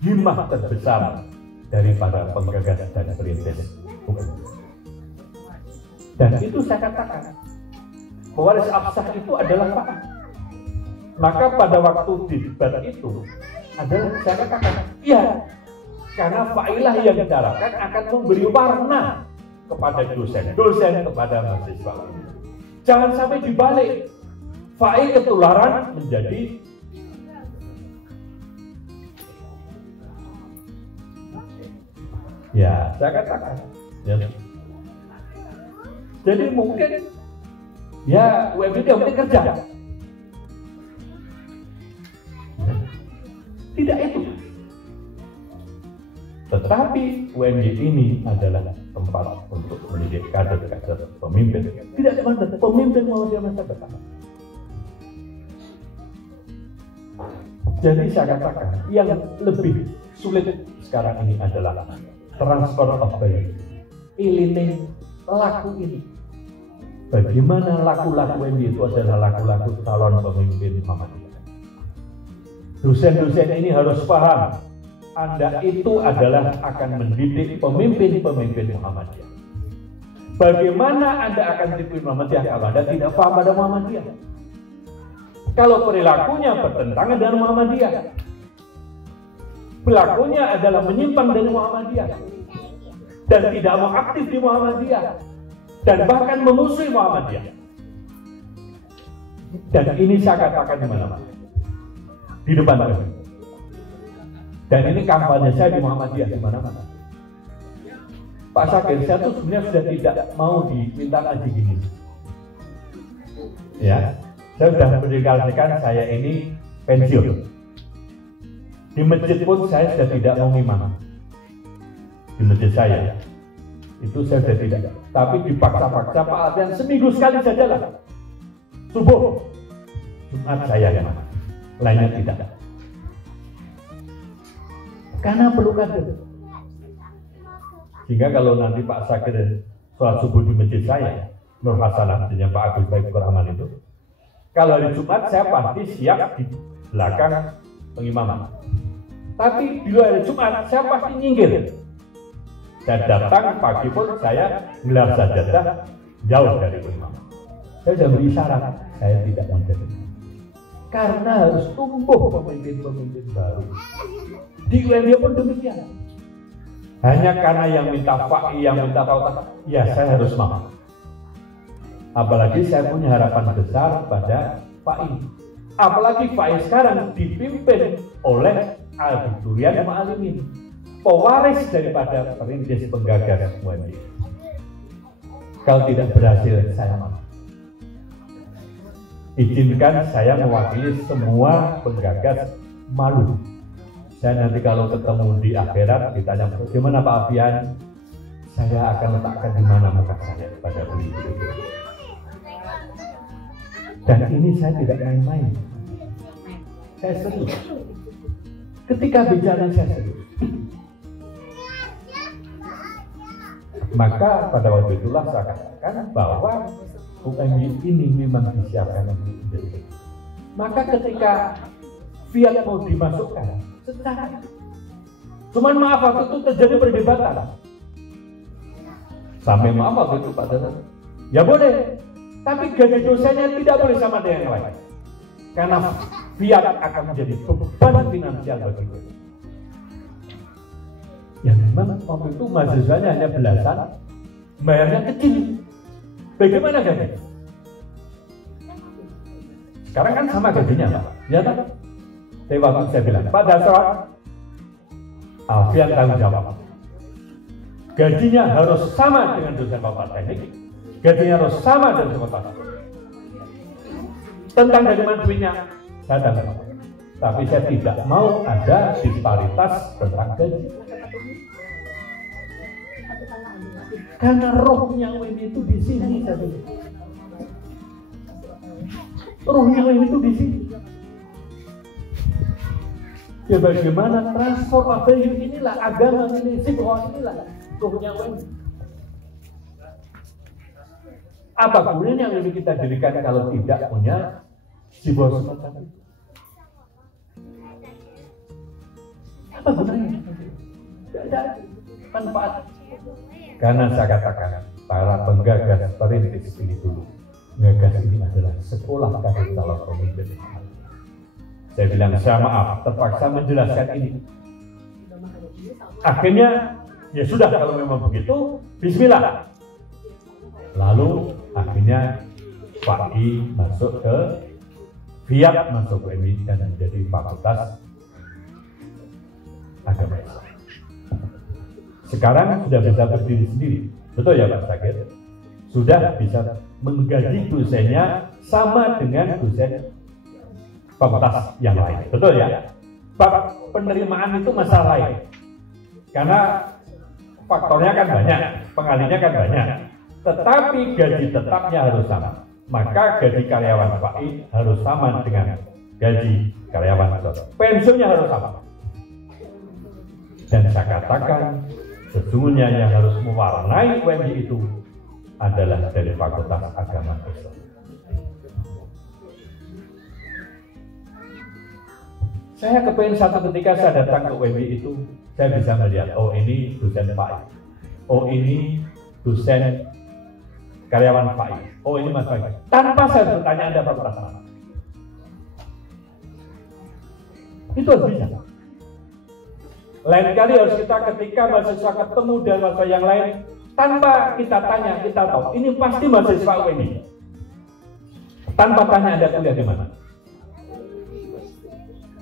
himmah terbesar daripada penggagas dan perintis UMY. Dan itu saya katakan, pewaris absah itu adalah FAI. Maka pada waktu debat itu adalah saya katakan, iya, karena FAI-lah yang diharapkan akan memberi warna kepada dosen-dosen, kepada mahasiswa. Jangan sampai dibalik, FAI ketularan menjadi ya, saya katakan ya. Jadi mungkin ya UMY tidak mungkin kerja. Tidak itu. Tetapi UMY ini adalah tempat untuk mendidik kader-kader pemimpin. Tidak cuma pemimpin Muhammadiyah masa depan. Jadi saya katakan yang lebih sulit sekarang ini adalah transfer of value. Ini laku ini. Bagaimana laku-laku UMY itu adalah laku-laku calon pemimpin Muhammadiyah. Dosen-dosen ini harus paham, Anda itu adalah akan mendidik pemimpin-pemimpin Muhammadiyah. Bagaimana Anda akan dipimpin Muhammadiyah kalau Anda tidak paham pada Muhammadiyah? Kalau perilakunya bertentangan dengan Muhammadiyah, perilakunya adalah menyimpang dari Muhammadiyah dan tidak mau aktif di Muhammadiyah dan bahkan memusuhi Muhammadiyah. Dan ini saya katakan di mana-mana, di depan kami. Dan ini kampanye saya di Muhammadiyah di mana-mana. Pak Syakir, saya tuh sebenarnya sudah tidak mau diminta ngaji gini. Ya, saya sudah mendeklarasikan saya ini pensiun. Di masjid pun saya sudah tidak mau ngimam. Di masjid saya itu saya sudah tidak. Tapi dipaksa-paksa Pak Alfian seminggu sekali saja lah. Subuh, Jumat saya kan, lainnya tidak. Karena perlu kader. Sehingga kalau nanti Pak Syakir sholat subuh di masjid saya, Nur Hasanah dengan Pak Agus Baik Rahman itu, kalau hari Jumat saya pasti siap di belakang pengimaman. Tapi di luar hari Jumat saya pasti nyinggir. Dan datang pagi pun saya gelar sajadah jauh dari pengimaman. Saya sudah beri syarat, saya tidak mau jadi. Karena harus tumbuh pemimpin-pemimpin baru. Di UMY pun demikian. Hanya karena yang minta FAI, yang minta fakultas, ya saya harus mau. Apalagi saya punya harapan besar pada FAI. Apalagi FAI sekarang dipimpin oleh Al-Durian Ma'alimin, pewaris daripada perintis penggagas UMY. Kalau tidak berhasil, saya mau. izinkan saya mewakili semua penggagas Malu. Saya nanti kalau ketemu di akhirat ditanya, bagaimana Pak Alfian? Saya akan letakkan di mana muka saya pada beliau. Dan ini saya tidak main-main. Saya serius. Ketika bicara saya serius. Maka pada waktu itulah saya katakan bahwa UMY ini memang disiapkan untuk menjadi. Maka ketika Fiat mau dimasukkan, secara cuman maaf waktu itu terjadi perdebatan. Sampai maaf waktu itu Pak Dadan, ya boleh, tapi gaji dosennya tidak boleh sama dengan yang lain. Karena Fiat akan menjadi beban finansial bagi kita. Ya memang waktu itu mahasiswanya hanya belasan, bayarnya kecil. Bagaimana gaji? Sekarang kan sama gajinya Pak, ya kan? Tapi waktu saya bilang, Pak Dasrat, Alfian tanggung jawab. Gajinya harus sama dengan dosen Fakultas Teknik, gajinya harus sama dengan fakultas. Tentang dari mana duitnya, saya tanggung jawab. Tapi saya tidak mau ada disparitas tentang gaji. Karena rohnya UMY itu di sini, rohnya UMY itu di sini. Ya bagaimana transformasi inilah agama ini, sibuk inilah rohnya UMY. Apa gunanya yang kita dirikan kalau tidak punya sibuk semacam itu? Apa gunanya? Tidak ada manfaat. Karena saya katakan para penggagas perintis ini dulu, penggagas ini adalah sekolah kader calon pemimpin. Saya bilang, saya maaf, terpaksa menjelaskan ini. Akhirnya, ya sudah kalau memang begitu, bismillah. Lalu akhirnya Pak I masuk ke Fiat, masuk ke UMY dan menjadi Fakultas Agama Islam. Sekarang sudah bisa berdiri sendiri, betul ya Pak Sakir? Sudah bisa menggaji dosennya sama dengan dosen fakultas yang lain, betul ya? Penerimaan itu masalah lain, karena faktornya kan banyak, pengalinya kan banyak. Tetapi gaji tetapnya harus sama. Maka gaji karyawan Pak I harus sama dengan gaji karyawan tetap. Pensiunnya harus sama. Dan saya katakan, sesungguhnya yang harus mewarnai UMY itu adalah dari Fakultas Agama Islam. Saya kepengen satu ketika saya datang ke UMY itu, saya bisa melihat, oh ini dosen Pak I, oh ini dosen karyawan Pak I, oh ini Mas Pak I. Tanpa saya bertanya Anda fakultas mana. Itu harus bisa. Lain kali harus kita ketika mahasiswa ketemu dengan mahasiswa yang lain, tanpa kita tanya, kita tahu ini pasti mahasiswa UMY. Tanpa tanya Anda kuliah di mana.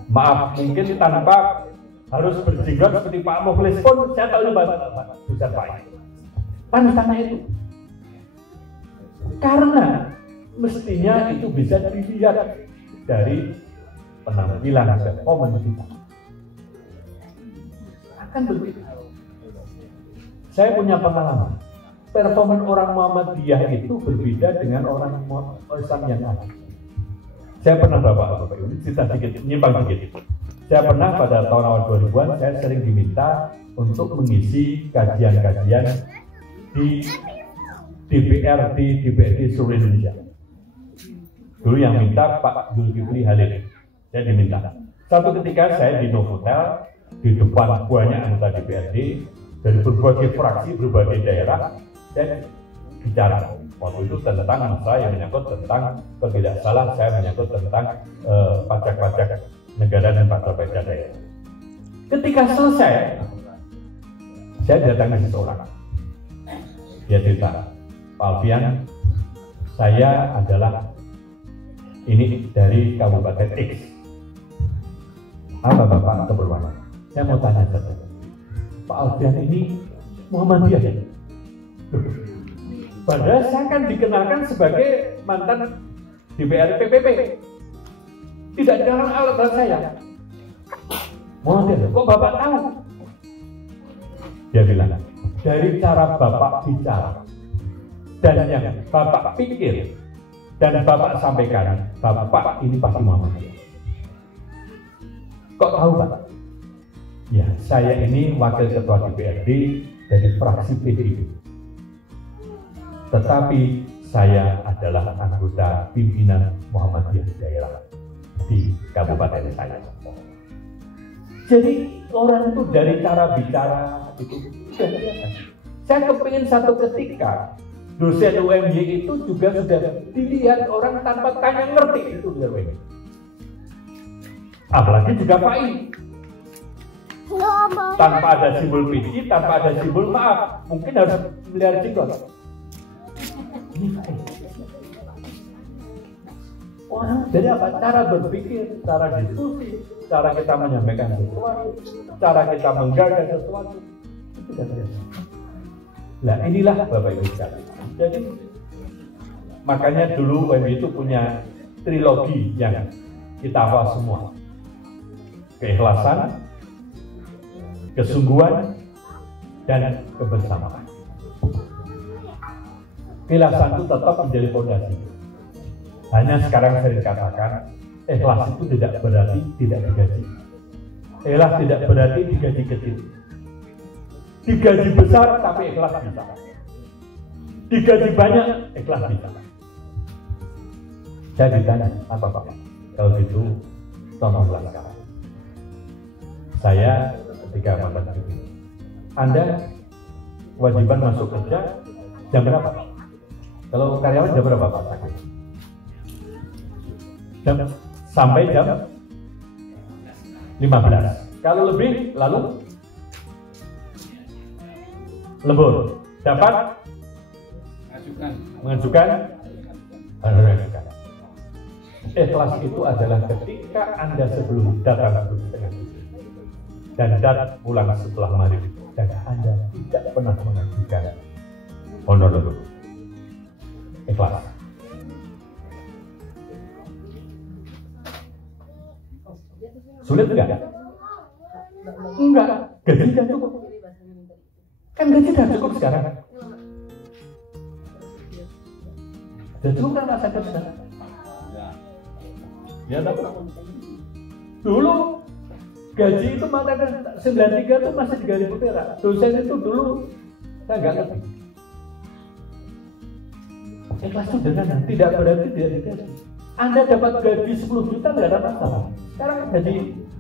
Maaf, mungkin tanpa harus berjinggot seperti Pak Mukhlis pun saya tahu ini dosen Pak I. Tanya itu. Karena mestinya itu bisa dilihat dari penampilan dan komen kita. Akan begitu. Saya punya pengalaman. Performan orang Muhammadiyah itu berbeda dengan orang Islam yang lain. Saya pernah Bapak ini cerita sedikit, nyimpang sedikit. Saya pernah pada tahun awal 2000-an saya sering diminta untuk mengisi kajian-kajian di DPRD seluruh Indonesia. Dulu yang minta Pak Zulkifli Halil. Saya diminta. Satu ketika saya di Novotel, di depan banyak anggota DPRD dari berbagai fraksi, berbagai daerah, saya bicara. Waktu itu tentang masalah yang menyangkut tentang, kalau tidak salah saya menyangkut tentang pajak-pajak negara dan pajak-pajak daerah. Ketika selesai, saya datangi seseorang. Dia cerita, Pak Alfian, saya adalah ini dari Kabupaten X. Apa Bapak keperluan? Saya mau tanya saja. Pak Alfian ini Muhammadiyah ya? Padahal saya kan dikenalkan sebagai mantan DPR PPP. Tidak di dalam alat saya. Model, kok Bapak tahu? Dia bilang, dari cara Bapak bicara dan yang Bapak pikir dan Bapak sampaikan, Bapak ini pasti Muhammadiyah. Kok tahu Pak? Ya, saya ini wakil ketua DPRD dari fraksi PDIP. Tetapi saya adalah anggota pimpinan Muhammadiyah daerah di kabupaten saya. Jadi orang itu dari cara bicara itu sudah kelihatan. Saya kepingin satu ketika dosen UMY itu juga sudah dilihat orang tanpa tanya ngerti itu dosen UMY. Apalagi juga PAI. Tanpa ada simbol PDI, tanpa ada simbol maaf, mungkin harus melihat jikot. Ini PAI. Orang jadi apa? Cara berpikir, cara diskusi, cara kita menyampaikan sesuatu, cara kita menggagas sesuatu, itu sudah biasa. Nah inilah Bapak Ibu sekalian. Jadi makanya dulu UMY itu punya trilogi yang kita hafal semua. Keikhlasan, kesungguhan, dan kebersamaan. Keikhlasan itu tetap menjadi fondasi. Hanya sekarang saya dikatakan, ikhlas itu tidak berarti tidak digaji. Ikhlas tidak berarti digaji kecil. Digaji besar tapi ikhlas bisa. Digaji banyak, ikhlas bisa. Saya ditanya, apa Pak? Kalau gitu, tolonglah sekarang. Saya ketika mandat itu, Anda kewajiban masuk kerja jam berapa? Kalau karyawan jam berapa Pak? Sampai jam 15. Kalau lebih, lalu lembur. Dapat mengajukan. Ikhlas itu adalah ketika Anda sebelum datang setengah dan datang pulang setelah maghrib dan Anda tidak pernah mengajukan honor. Ikhlas. Sulit enggak? Enggak, gaji sudah cukup. Kan gaji sudah cukup sekarang. Sudah cukup kan masa kerja? Ya tapi dulu gaji itu mana 93 itu masih 3.000 perak. Dosen itu dulu saya nggak ngerti. Ikhlas itu dengan tidak berarti tidak digaji. Anda dapat gaji 10 juta nggak ada masalah. Sekarang gaji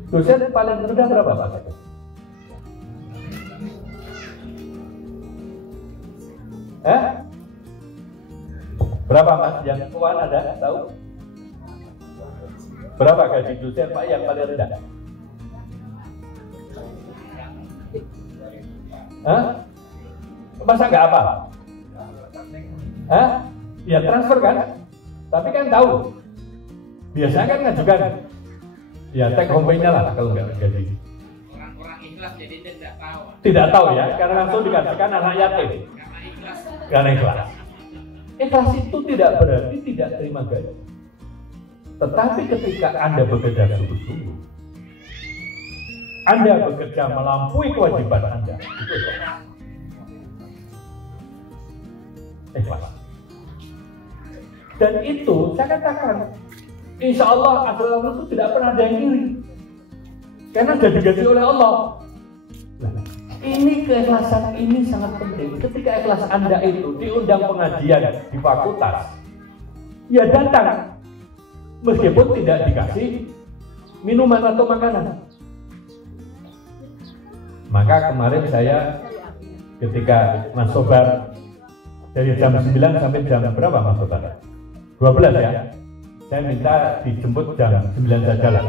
dosen paling rendah berapa Pak? Berapa Mas? Yang tuan ada tahu? Berapa gaji dosen Pak yang paling rendah? Masa nggak apa? Ya transfer kan? Tapi kan tahu. Biasanya kan ngajukan. Ya take home pay-nya lah kalau nggak gaji. Orang-orang ikhlas jadi tidak tahu. Tidak tahu ya, karena langsung dikasihkan anak yatim. Karena ikhlas. Ikhlas itu tidak berarti tidak terima gaji. Tetapi ketika Anda bekerja sungguh-sungguh, Anda bekerja melampaui kewajiban Anda, itu ikhlas. Dan itu saya katakan, insya Allah adalah itu tidak pernah ada yang iri, karena sudah digaji oleh Allah. Nah, ini keikhlasan ini sangat penting. Ketika ikhlas Anda itu diundang pengajian di fakultas, ya datang, meskipun tidak dikasih minuman atau makanan. Maka kemarin saya ketika Mas Sobar dari jam 9 sampai jam berapa Mas Sobar? 12 ya. Saya minta dijemput jam 9 saja lah,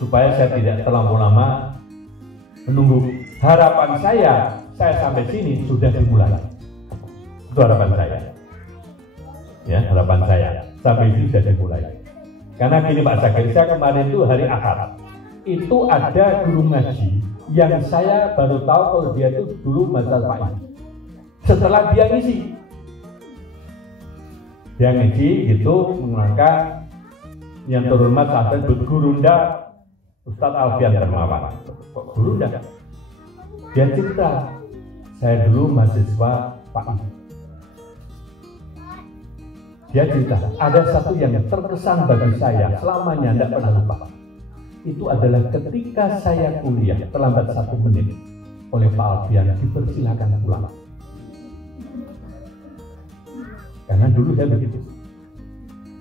supaya saya tidak terlalu lama menunggu. Harapan saya sampai sini sudah dimulai. Itu harapan saya. Ya, harapan saya sampai sini sudah dimulai. Karena gini Pak Zakir, saya kemarin itu hari Ahad, itu ada guru ngaji yang saya baru tahu kalau dia itu dulu mazhab Pak. Setelah dia ngisi, Dia ngaji gitu, mengangkat yang terhormat Sahabat Gurunda Ustadz Alfian Darmawan. Kok Gurunda? Dia cerita, saya dulu mahasiswa Pak I. Dia cerita, ada satu yang terkesan bagi saya selamanya tidak pernah lupa. Itu adalah ketika saya kuliah terlambat 1 menit oleh Pak Alfian dipersilakan pulang. Karena dulu saya begitu.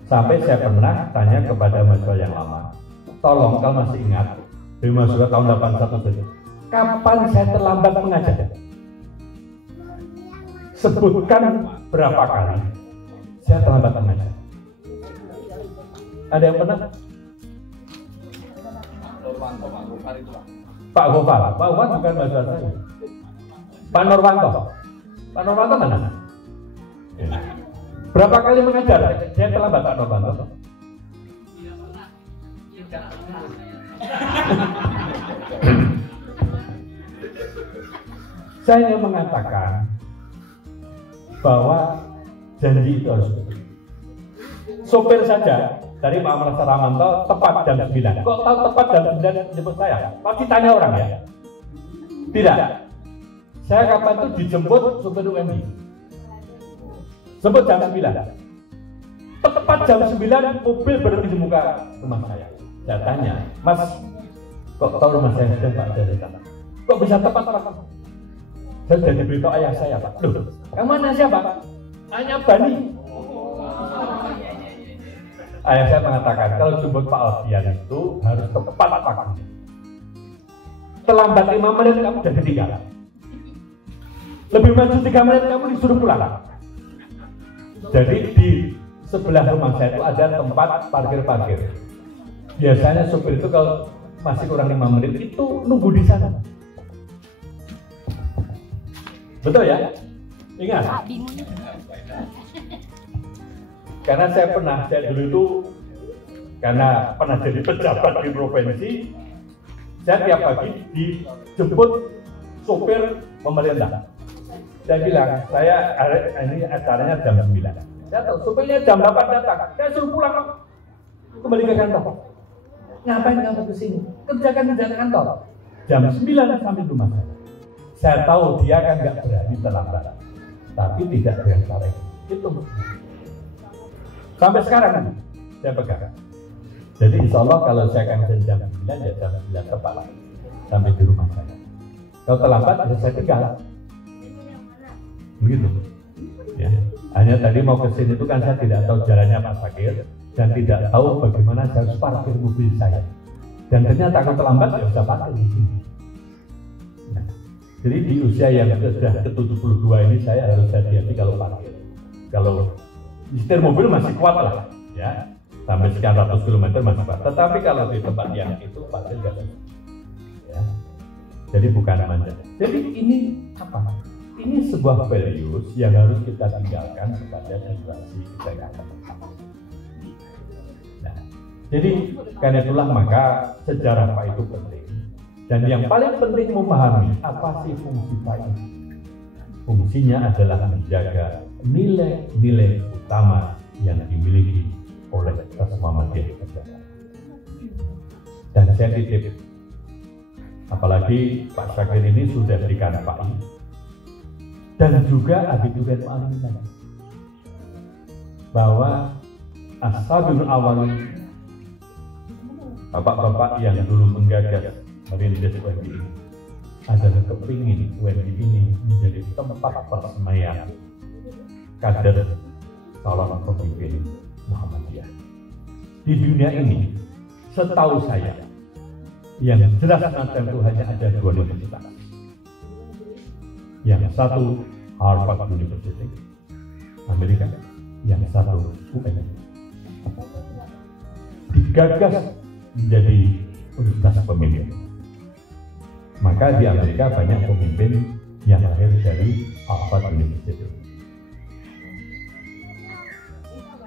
Sampai saya pernah tanya kepada mahasiswa yang lama, tolong kalau masih ingat, dari mahasiswa tahun 81 saja, kapan saya terlambat mengajar? Sebutkan berapa kali saya terlambat mengajar. Ada yang pernah? Pak Gopal bukan mahasiswa saya. Pak Norwanto mana? Berapa kali mengajar? Saya terlambat Pak Norwanto. Saya mengatakan bahwa janji itu harus betul. Sopir saja dari Pak Amar Saramanto tepat jam 9. Kok tahu tepat jam 9 jemput saya? Pasti tanya orang ya? Tidak. Saya kapan itu dijemput sopir UMI. Sebut jam 9. Tepat jam 9 mobil berhenti di muka rumah saya. Saya tanya, Mas, kok tahu rumah saya sudah Pak dari sana? Kok bisa tepat Pak? Saya sudah diberitahu ayah saya Pak. Loh, yang mana siapa? Hanya Bani. Ayah saya mengatakan kalau jemput Pak Alfian itu harus tepat waktunya. Terlambat 5 menit kamu sudah ketinggalan. Lebih maju 3 menit kamu disuruh pulang. Jadi di sebelah rumah saya itu ada tempat parkir. Biasanya supir itu kalau masih kurang 5 menit itu nunggu di sana. Betul ya? Ingat? Karena saya dulu itu karena pernah jadi pejabat di provinsi, saya tiap pagi dijemput supir pemerintah. Saya bilang, ini acaranya jam 9. Saya tahu, supirnya jam 8 datang. Saya suruh pulang, kembali ke kantor. Ngapain kamu ke sini? Kerjakan di kantor. Jam 9 sampai rumah saya. Saya tahu dia kan nggak berani terlambat, tapi tidak dengan cara itu. Sampai sekarang saya pegang. Jadi insya Allah kalau saya akan jam 9 ya jam 9 tepat sampai di rumah saya. Kalau terlambat ya saya tinggal. Begitu. Ya. Hanya tadi mau ke sini itu kan saya tidak tahu jalannya Pak Fakir dan tidak tahu bagaimana saya harus parkir mobil saya. Dan ternyata kalau terlambat ya bisa parkir di sini. Nah, jadi di usia yang sudah ke-72 ini saya harus hati-hati kalau parkir. Kalau nyetir mobil masih kuat lah, ya sampai sekian ratus kilometer masih kuat. Tetapi kalau di tempat yang itu parkir nggak bisa. Ya. Jadi bukan manja. Jadi ini apa? Ini sebuah values yang harus kita tinggalkan kepada generasi kita yang akan datang. Nah, jadi karena itulah maka sejarah Pak itu penting. Dan yang paling penting memahami apa sih fungsi Pak ini. Fungsinya adalah menjaga nilai-nilai utama yang dimiliki oleh Muhammadiyah. Dan saya titip, apalagi Pak Syakir ini sudah berikan Pak ini. Dan juga Habib Nuril Alimin bahwa Ashabul Awalin, bapak-bapak yang dulu menggagas merintis UMI ini adalah kepingin UMI ini menjadi tempat persemaian kader calon pemimpin Muhammadiyah. Di dunia ini, setahu saya, yang jelas nanti itu hanya ada 2 universitas. Yang satu Harvard University Amerika, yang satu UNM. Digagas menjadi universitas pemimpin. Maka di Amerika banyak pemimpin yang lahir dari Harvard University.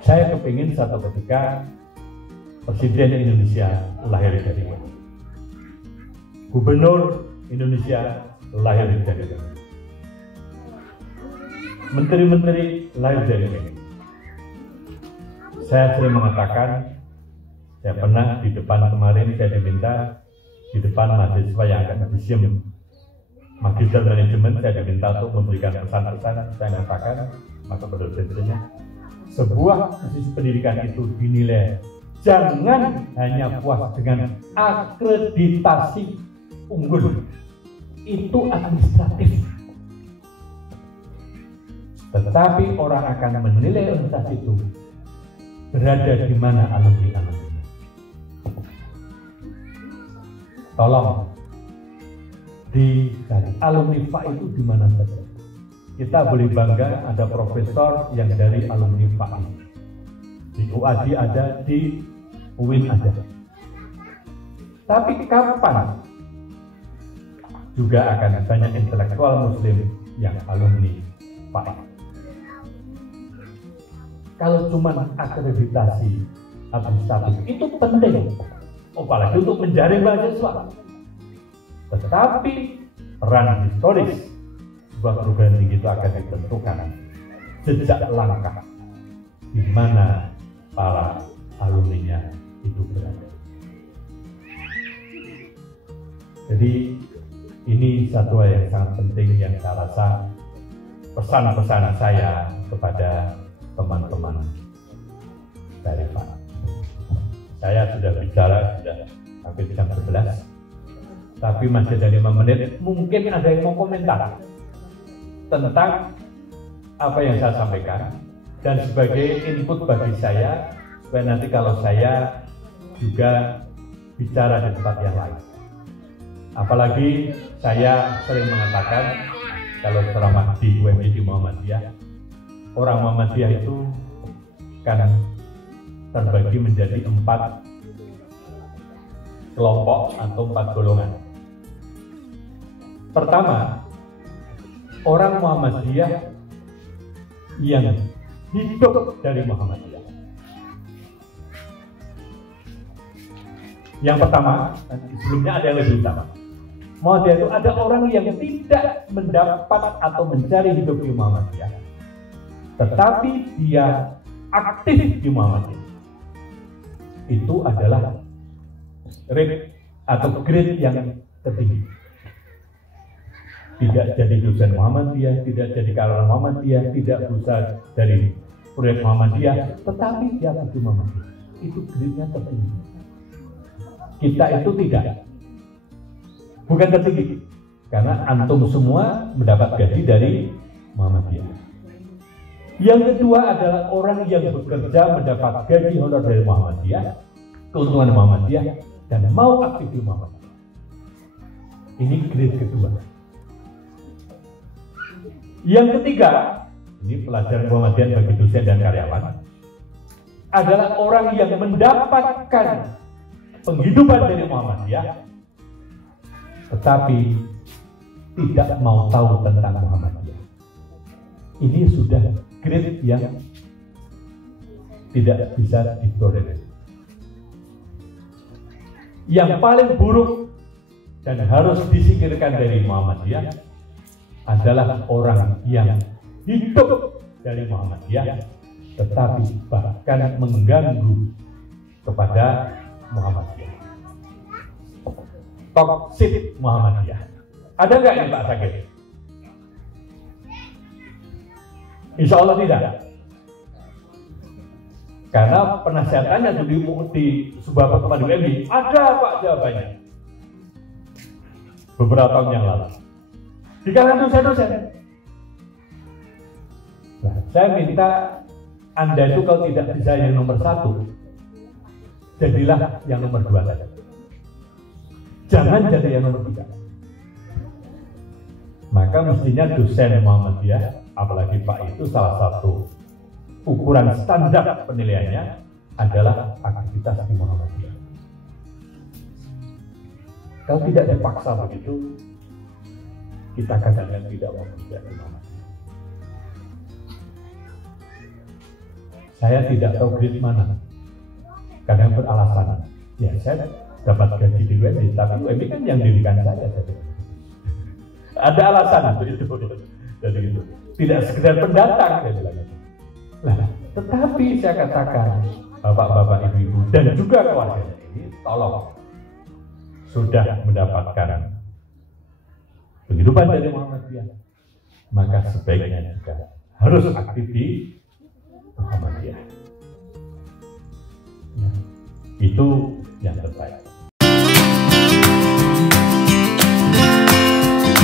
Saya kepingin satu ketika Presiden Indonesia lahir dari UNM. Gubernur Indonesia lahir dari UNM. Menteri-menteri lahir dari UNM. Saya sering mengatakan, saya pernah di depan kemarin saya diminta di depan mahasiswa yang akan disium magister manajemen, saya diminta untuk memberikan pesan-pesan. Saya mengatakan maka dosennya, sebuah institusi pendidikan itu dinilai jangan hanya puas dengan akreditasi unggul, itu administratif, tetapi orang akan menilai universitas itu berada di mana alumni-alumni. Tolong dicari alumni FA itu di mana saja. Kita boleh bangga ada profesor yang dari alumni FA. Di UAD ada, di UIN ada. Tapi kapan juga akan banyak intelektual muslim yang alumni FA. Kalau cuma akreditasi administratif itu penting, apalagi untuk menjaring mahasiswa. Tetapi peran historis sebuah perguruan tinggi itu akan ditentukan jejak langkah di mana para alumninya itu berada. Jadi ini satu hal yang sangat penting yang saya rasa pesan-pesan saya kepada teman-teman dari Pak. Saya sudah bicara sudah hampir jam 11, tapi masih ada 5 menit. Mungkin ada yang mau komentar tentang apa yang saya sampaikan dan sebagai input bagi saya supaya nanti kalau saya juga bicara di tempat yang lain. Apalagi saya sering mengatakan kalau ceramah di UMI di Muhammadiyah, orang Muhammadiyah itu kan terbagi menjadi 4 kelompok atau 4 golongan. Pertama, orang Muhammadiyah yang hidup dari Muhammadiyah. Yang pertama, sebelumnya ada yang lebih utama. Muhammadiyah itu ada orang yang tidak mendapat atau mencari hidup di Muhammadiyah, tetapi dia aktif di Muhammadiyah. Itu adalah rate atau grade yang tertinggi. Tidak jadi dosen Muhammadiyah, tidak jadi karyawan Muhammadiyah, tidak berusaha dari proyek Muhammadiyah, tetapi dia aktif di Muhammadiyah. Itu grade-nya tertinggi. Kita itu tidak, bukan tertinggi, karena antum semua mendapat gaji dari Muhammadiyah. Yang kedua adalah orang yang bekerja mendapat gaji honor dari Muhammadiyah, keuntungan Muhammadiyah, dan mau aktif di Muhammadiyah. Ini grade kedua. Yang ketiga, ini pelajaran Muhammadiyah bagi dosen dan karyawan, adalah orang yang mendapatkan penghidupan dari Muhammadiyah, tetapi tidak mau tahu tentang Muhammadiyah. Ini sudah grade yang tidak bisa ditolerir. Yang paling buruk dan harus disingkirkan dari Muhammadiyah adalah orang yang hidup dari Muhammadiyah, tetapi bahkan mengganggu kepada Muhammadiyah. Toksik Muhammadiyah. Ada nggak ini Pak Sakit? Insya Allah tidak. Karena penasihatannya di sebuah pertemuan di UMI ada Pak jawabannya. Beberapa tahun yang lalu. Di kalangan dosen-dosen. Nah, saya minta Anda itu kalau tidak bisa yang nomor 1, jadilah yang nomor 2 saja. Jangan jadi yang nomor 3. Maka mestinya dosen Muhammadiyah, apalagi Pak itu salah satu ukuran standar penilaiannya adalah aktivitas di Muhammadiyah. Kalau tidak dipaksa begitu, kita kadang-kadang tidak mau kerja di Muhammadiyah. Saya tidak tahu grade mana. Kadang beralasan, ya saya dapat gaji di UMI, tapi UMI kan yang dirikan saya. Ada alasan untuk itu. Jadi itu tidak sekedar pendatang, saya bilang. Nah, tetapi saya katakan bapak-bapak, ibu-ibu, dan juga keluarga ini, tolong sudah mendapatkan penghidupan dari Muhammadiyah, maka sebaiknya juga harus aktif di Muhammadiyah. Itu yang terbaik.